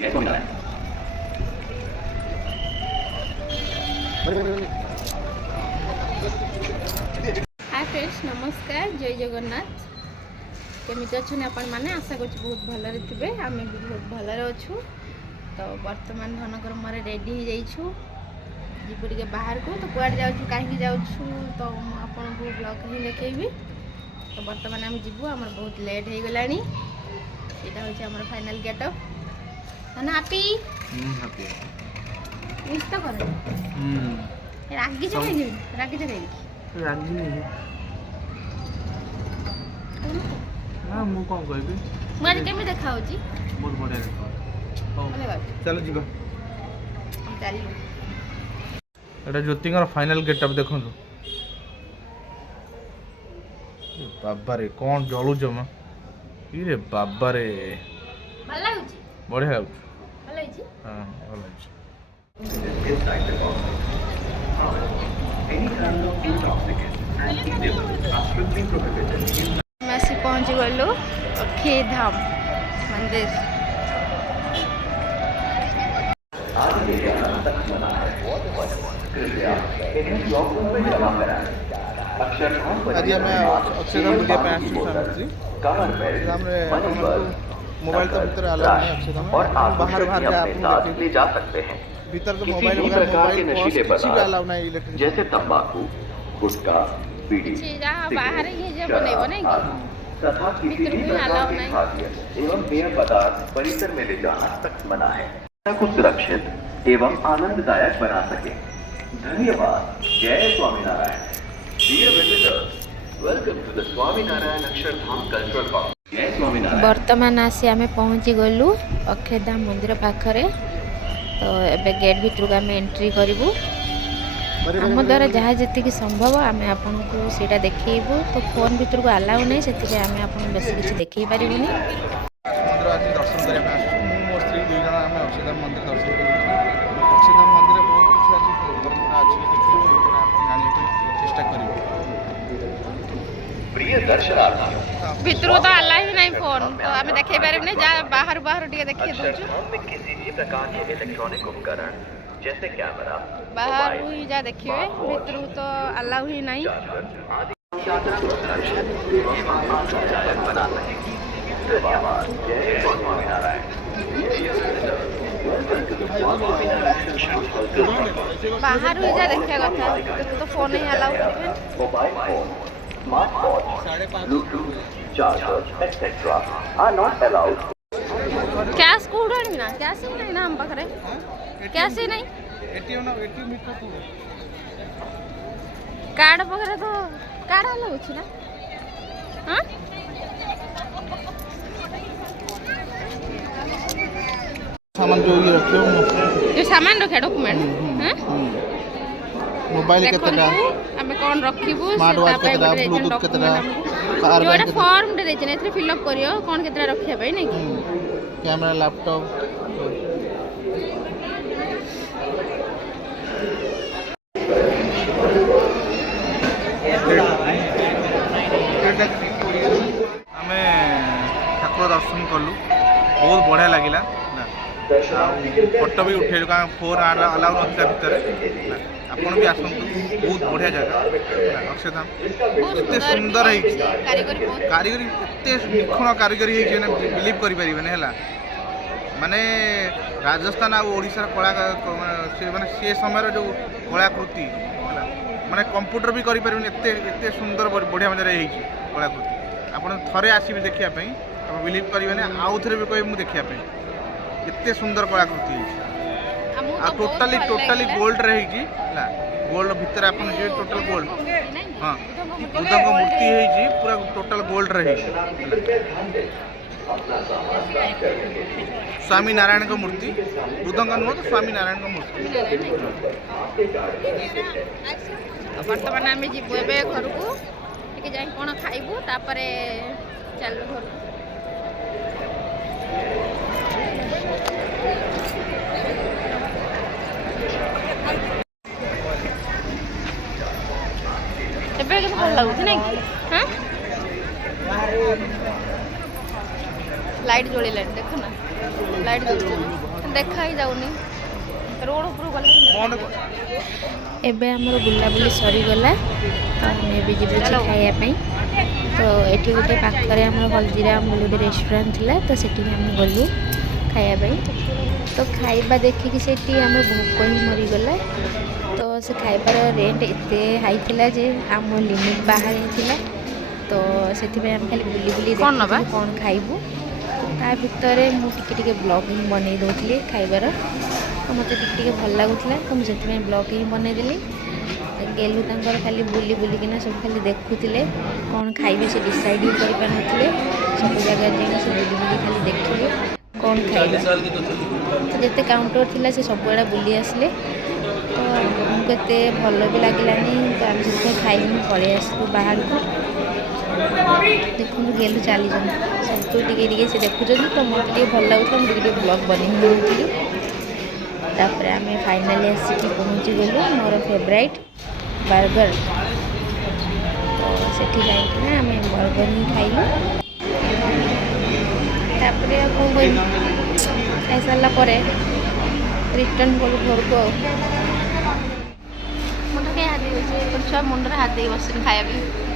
Hi friends, नमस्कार, जय जगन्नाथ। केमिति अच्छे आपण मैंने आशा कर बहुत भलरे थे। आम भी बहुत भलरे अच्छू। तो बर्तमान धनकर मोर रेडी हो जाइछु जीवु टिके बाहर को। तो कुआडे जाउछु कहीं जाउछु तो आपन को ब्लॉग ही देखेबी। तो बर्तमान आम जीवु, आमर बहुत लेट हो गलानी। एटा होछि हमर फाइनल गेटअप। ना हैप्पी हैप्पी मिस तो कर रागी से खाई रागी से खाई रागी नहीं ना मु कौन कहबी मारे केमी देखा होची बहुत बढ़िया देखा। चलो जीवा हम चली एटा ज्योतिंगर फाइनल गेटअप देखो बाबा रे कौन जळू जमा रे बाबा रे भल लागुची बढ़िया लागु भल होची। हां भल लागु मैं पहुंच गलु अक्षयधाम मंदिर। आज हमें अक्षरधाम बुलिया पे आसु सामजी अक्षरधाम रे मोबाइल तो भीतर अलाउ नहीं अक्षरधाम और बाहर बाहर जा सकते हैं भीतर तो मोबाइल वगैरह मोबाइल नशीले पदार्थ अलाउ नहीं इलेक्ट्रिक जैसे तंबाकू गुटखा बीड़ी बाहर ही जब बने बनेगी तथा किसी भी प्रकार के खाद्य एवं पेय पदार्थ परिसर में ले जाना सख्त मना है को सुरक्षित एवं आनंददायक बना सके। धन्यवाद। जय Swaminarayan. Dear visitors, welcome to the Swaminarayan Akshardham cultural park. जय स्वामीनारायण। वर्तमान आसी आमे पहुंची गलु अक्षयधाम मंदिर पाखरे। तो एबे गेट भीतर आम एंट्री करूँ। आम द्वारा जहाँ जी संभव आम आपन को सीटा देखू। तो फोन भीतर को अलाउ नहीं से आम आप बेस किसी देख पारूनी। मंदिर आज दर्शन करने मो स्त्री दुई जन आम अक्षरधाम मंदिर दर्शन कर अक्षरधाम मंदिर बहुत किसी आज परंपरा अच्छी देखिए जाने चेष्टा करूँ। प्रिय दर्शनार्थियों भीतर तो अल्लाह ही नहीं फोन तो आम देखे पारे जा बाहर बाहर टिके देखिए दउछु में किसी भी प्रकार के इलेक्ट्रॉनिक उपकरण जैसे कैमरा बाहर ही जा देखिए भीतर तो अल्लाह ही नहीं। धन्यवाद। जय स्वामीनारायण। बाहर ही जा देखिए कथा तो फोन ही अलाउ करें। Mobile phone smartwatch Bluetooth charger etcetera are not allowed. Cash code ना कैश ही नहीं ना हम पाखरे कैश ही नहीं एटीएम ना एटीएम मित्र को कार्ड पाखरे तो कार्ड अलाउ अछि ना। हां सामान जो ये रखे हो जो सामान रखे डॉक्यूमेंट हां मोबाइल केतरा हमें कौन रखिबू स्मार्ट वॉच केतरा ब्लूटूथ केतरा कार जोटा फॉर्म दे देछन एथरे फिल अप करियो कौन केतरा रखिया भाई नहीं कैमरा लैपटॉप हमें ठाकुर दर्शन कलु बहुत बढ़िया लगिला फोटो भी उठेलु का फोन अलाउ नथिला भितर आपण भी आसंतु बहुत बढ़िया जगह अक्षरधाम एते सुंदर है कारीगरी एते निखुण कारीगरी है बिलीव करि परिबने हला माने राजस्थान आ ओडिसा कला से माने से समय जो कलाकृति माने कंप्यूटर भी करि परिबने एते सुंदर बढ़िया मजा रही कलाकृति आपण थरे आसीबे देखिया पई आप बिलीव करिबने आउ थरे भी कहबे मु देखिया पई एते सुंदर कलाकृति आ टोटली गोल्ड रही ना गोल्ड भीतर आपन जे टोटल गोल्ड हां बुद्धଙ୍କ मूर्ति है जी पूरा टोटल गोल्ड रही स्वामी नारायण का मूर्ति बुद्धଙ୍କ नुह तो स्वामी नारायण का मूर्ति। वर्तमान आम जीवु ए घर को जाए कौन खाइबू तापरे चलू घर एबे के भल लागु नै हां लाइट जोड़े देखो ना लाइट जोड़े ଦେଖା ହିଁ ଯାଉନି ରୋଡ଼ ଉପରକୁ ଗଲେ କ'ଣ ଏବେ ଆମର ବୁଲାବୁଲି ସରିଗଲା ତ ଆମେ ଏବେ ଯିବୁ ଖାଇବା ପାଇଁ। ତ ଏଠି ଗୋଟେ ପାଖରେ ଆମର ହଳଦୀରାମ ବୋଲି ଗୋଟେ ରେଷ୍ଟୁରାଣ୍ଟ ଥିଲା ତ ସେଠିକି ଆମେ ଗଲୁ ଖାଇବା ପାଇଁ। ତ ଖାଇବା ଦେଖିକି ସେଠି ଆମର ଭୋକ ହିଁ ମରିଗଲା। ତ ସେ ଖାଇବାର ରେଟ୍ ଏତେ ହାଇ ଥିଲା ଯେ ଆମ ଲିମିଟ୍ ବାହାରେ ଥିଲା। ତ ସେଥିପାଇଁ ଆମେ ଖାଲି ବୁଲି ବୁଲି କ'ଣ ଖାଇବୁ। ତା ଭିତରେ ମୁଁ ଟିକେ ବ୍ଲଗ୍ ହିଁ ବନେଇ ଦେଉଥିଲି ଖାଇବାର। ତ ମୋତେ ଟିକେ ଭଲ ଲାଗୁଥିଲା ତ ମୁଁ ସେଥିପାଇଁ ବ୍ଲଗ୍ ହିଁ ବନେଇଦେଲି। ଗେଲୁ ତାଙ୍କର ଖାଲି ବୁଲି ବୁଲିକିନା ସବୁ ଖାଲି ଦେଖୁଥିଲେ କ'ଣ ଖାଇବେ ସେ ଡିସାଇଡ଼୍ ହିଁ କରିପାରୁନଥିଲେ। ସବୁ ଜାଗାରେ ଯାଇକି ସେ ବୁଲି ବୁଲି ଖାଲି ଦେଖିଲେ କ'ଣ ଖାଇବେ। ତ ଯେତେ କାଉଣ୍ଟର ଥିଲା ସେ ସବୁଆଡ଼େ ବୁଲି ଆସିଲେ। ତ ଆମକୁ ଏତେ ଭଲ ବି ଲାଗିଲାନି ତ ଆମେ ସେଥିପାଇଁ ଖାଇକି ପଳେଇ ଆସିଲୁ ବାହାରକୁ। ଦେଖନ୍ତୁ ଗେଲୁ ଚାଲିଛନ୍ତି ସବୁ ଟିକେ ସେ ଦେଖୁଛନ୍ତି ତ ମୋତେ ଟିକେ ଭଲ ଲାଗୁଥିଲା ମୁଁ ଟିକେ ବ୍ଲଗ୍ ବନେଇ ଦେଉଥିଲି। ତାପରେ ଆମେ ଫାଇନାଲି ଆସିକି ପହଞ୍ଚିଗଲୁ ମୋର ଫେଭରାଇଟ୍ ବର୍ଗର। ତ ସେଠି ଯାଇକିନା ଆମେ ବର୍ଗର ହିଁ ଖାଇଲୁ। ତାପରେ ଆଉ କ'ଣ କହିବି ଖାଇସାରିଲା ପରେ ରିଟର୍ନ କଲୁ ଘରକୁ। ଆଉ ମୁଣ୍ଡ କାହିଁ ହାତ ଦେଇ ବସି ଛୁଆ ମୁଣ୍ଡରେ ହାତ ଦେଇ ବସିନି ଖାଇବା ପାଇଁ।